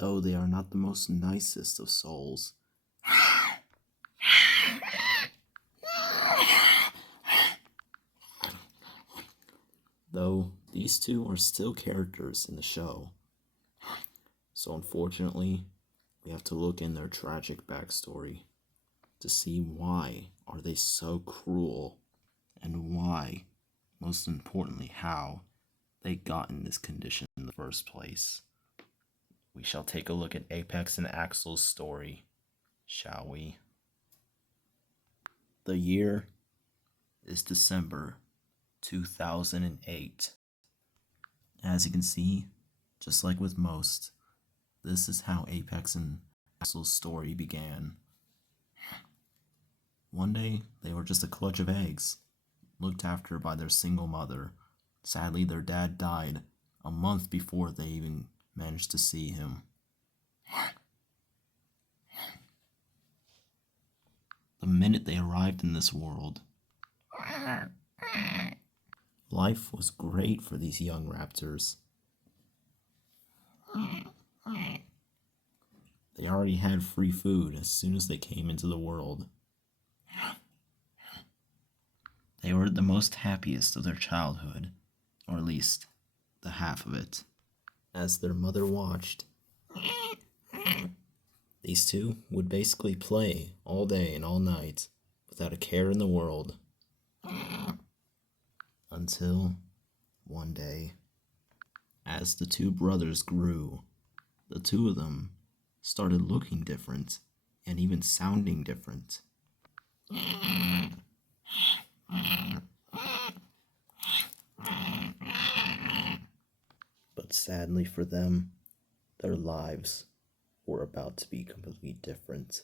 though they are not the most nicest of souls. Though these two are still characters in the show. So unfortunately, we have to look in their tragic backstory to see why are they so cruel and why, most importantly, how they got in this condition in the first place. We shall take a look at Apex and Axel's story, shall we? The year is December 2008. As you can see, just like with most, this is how Apex and Axel's story began. One day, they were just a clutch of eggs, looked after by their single mother. Sadly, their dad died a month before they even managed to see him. The minute they arrived in this world, life was great for these young raptors. They already had free food as soon as they came into the world. They were the most happiest of their childhood, or at least the half of it, as their mother watched. These two would basically play all day and all night without a care in the world. Until one day, as the two brothers grew, the two of them started looking different and even sounding different. But sadly for them, their lives were about to be completely different.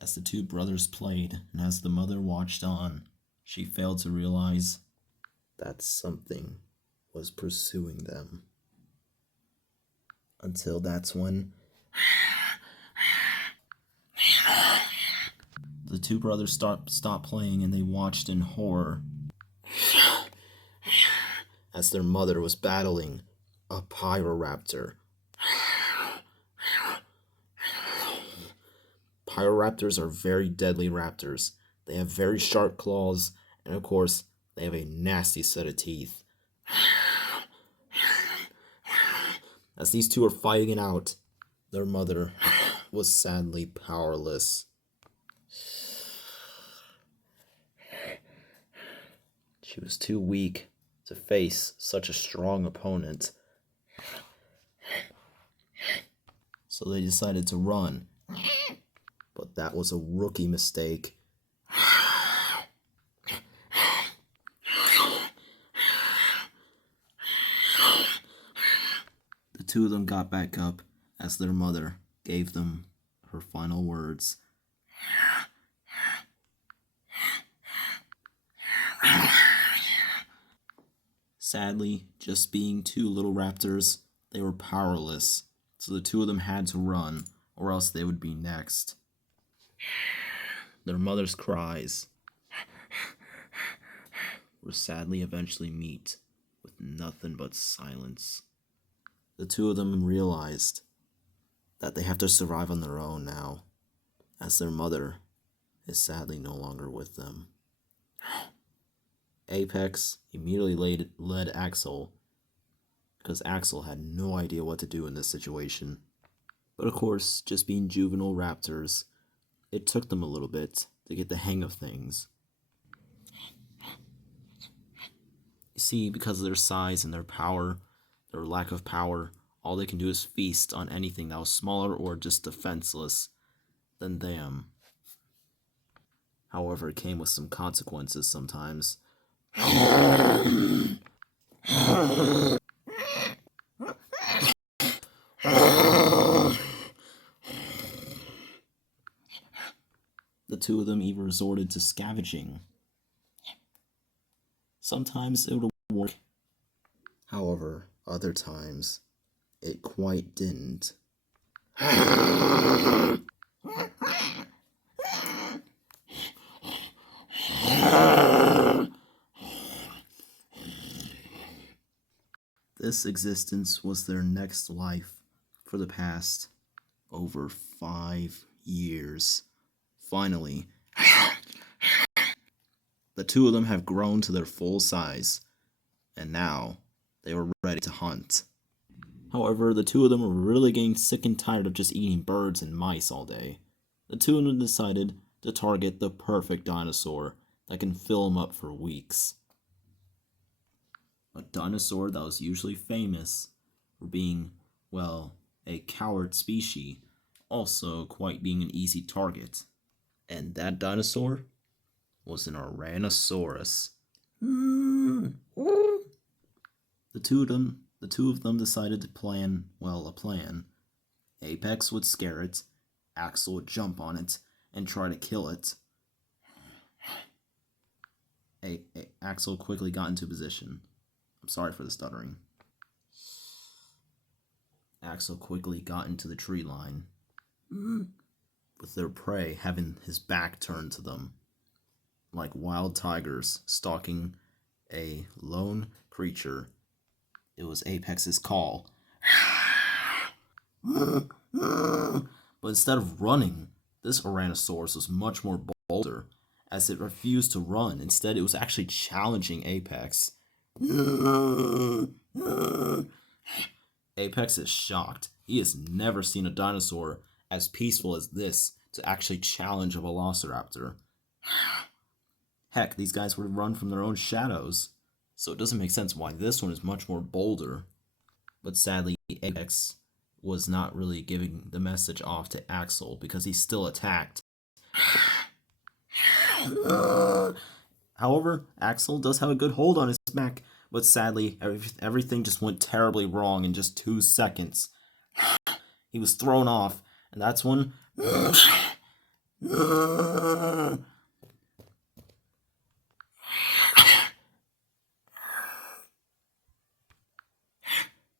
As the two brothers played, and as the mother watched on, she failed to realize that something was pursuing them. Until that's when the two brothers stopped playing and they watched in horror as their mother was battling a Pyroraptor. Pyroraptors are very deadly raptors. They have very sharp claws, and of course, they have a nasty set of teeth. As these two are fighting it out, their mother was sadly powerless. She was too weak to face such a strong opponent. So they decided to run. But that was a rookie mistake. The two of them got back up as their mother gave them her final words. Sadly, just being two little raptors, they were powerless, so the two of them had to run, or else they would be next. Their mother's cries were sadly eventually met with nothing but silence. The two of them realized that they have to survive on their own now, as their mother is sadly no longer with them. Apex immediately led Axel, because Axel had no idea what to do in this situation. But of course, just being juvenile raptors, it took them a little bit to get the hang of things. You see, because of their size and their power, their lack of power, all they can do is feast on anything that was smaller or just defenseless than them. However, it came with some consequences sometimes. The two of them even resorted to scavenging. Sometimes it would work. However, other times, it quite didn't. This existence was their next life for the past over 5 years. Finally, the two of them have grown to their full size, and now they were ready to hunt. However, the two of them were really getting sick and tired of just eating birds and mice all day. The two of them decided to target the perfect dinosaur that can fill them up for weeks. A dinosaur that was usually famous for being, well, a coward species, also quite being an easy target. And that dinosaur was an Tyrannosaurus. The two of them decided to plan, well, a plan. Apex would scare it, Axel would jump on it and try to kill it. Axel quickly got into position. I'm sorry for the stuttering. Axel quickly got into the tree line, with their prey having his back turned to them, like wild tigers stalking a lone creature. It was Apex's call. But instead of running, this Tyrannosaurus was much more bolder, as it refused to run. Instead, it was actually challenging Apex. Apex is shocked. He has never seen a dinosaur as peaceful as this to actually challenge a velociraptor. Heck, these guys would run from their own shadows, so it doesn't make sense why this one is much more bolder. But sadly, Apex was not really giving the message off to Axel because he still attacked. However, Axel does have a good hold on his back, but sadly, everything just went terribly wrong in just 2 seconds. He was thrown off, and that's when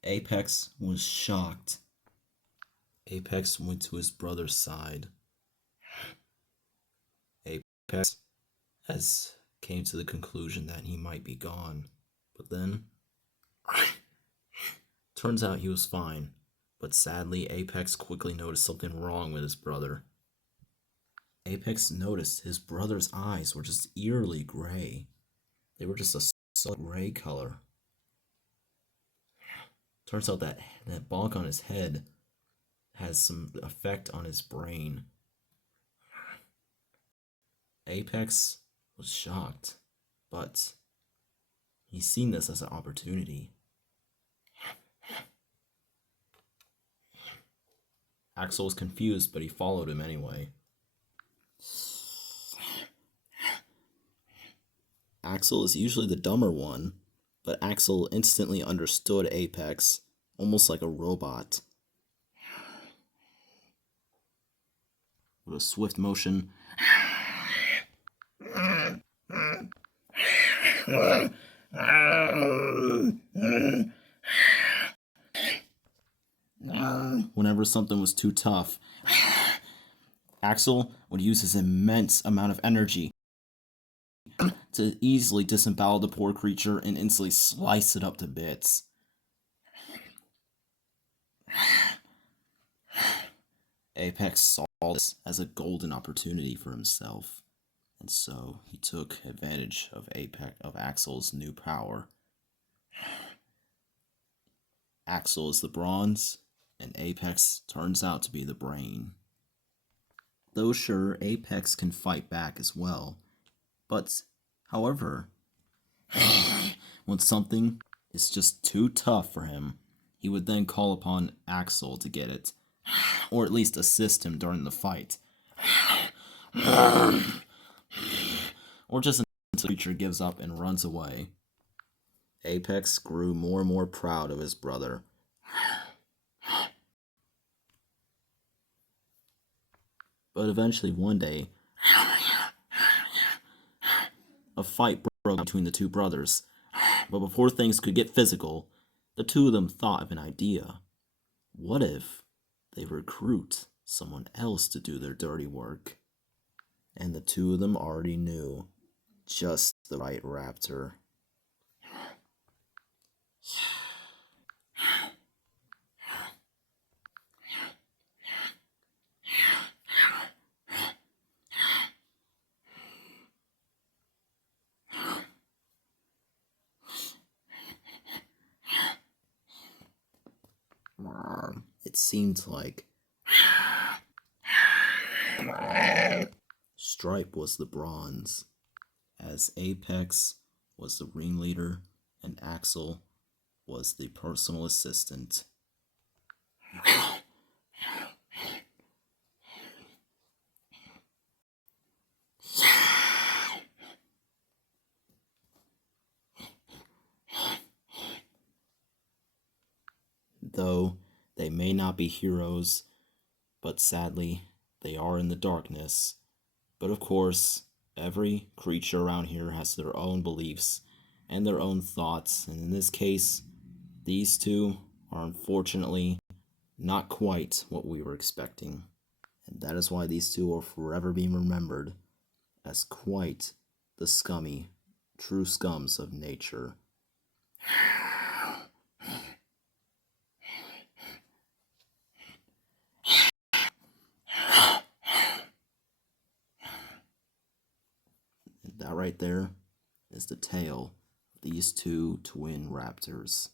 Apex was shocked. Apex went to his brother's side. Apex came to the conclusion that he might be gone. But then, turns out he was fine. But sadly, Apex quickly noticed something wrong with his brother. Apex noticed his brother's eyes were just eerily gray. They were just a solid gray color. Turns out that bonk on his head has some effect on his brain. Apex was shocked, but he's seen this as an opportunity. Axel was confused, but he followed him anyway. Axel is usually the dumber one, but Axel instantly understood Apex, almost like a robot. With a swift motion, whenever something was too tough, Axel would use his immense amount of energy to easily disembowel the poor creature and instantly slice it up to bits. Apex saw this as a golden opportunity for himself, and so he took advantage of Axel's new power. Axel is the bronze, and Apex turns out to be the brain. Though sure, Apex can fight back as well, but, however, when something is just too tough for him, he would then call upon Axel to get it, or at least assist him during the fight. Or just until the creature gives up and runs away. Apex grew more and more proud of his brother. But eventually, one day, a fight broke out between the two brothers. But before things could get physical, the two of them thought of an idea. What if they recruit someone else to do their dirty work? And the two of them already knew just the right raptor. It seemed like Stripe was the bronze, as Apex was the ringleader and Axel was the personal assistant. Though they may not be heroes, but sadly, they are in the darkness. But of course, every creature around here has their own beliefs and their own thoughts, and in this case, these two are unfortunately not quite what we were expecting. And that is why these two will forever be remembered as quite the scummy, true scums of nature. And that right there is the tale of these two twin raptors.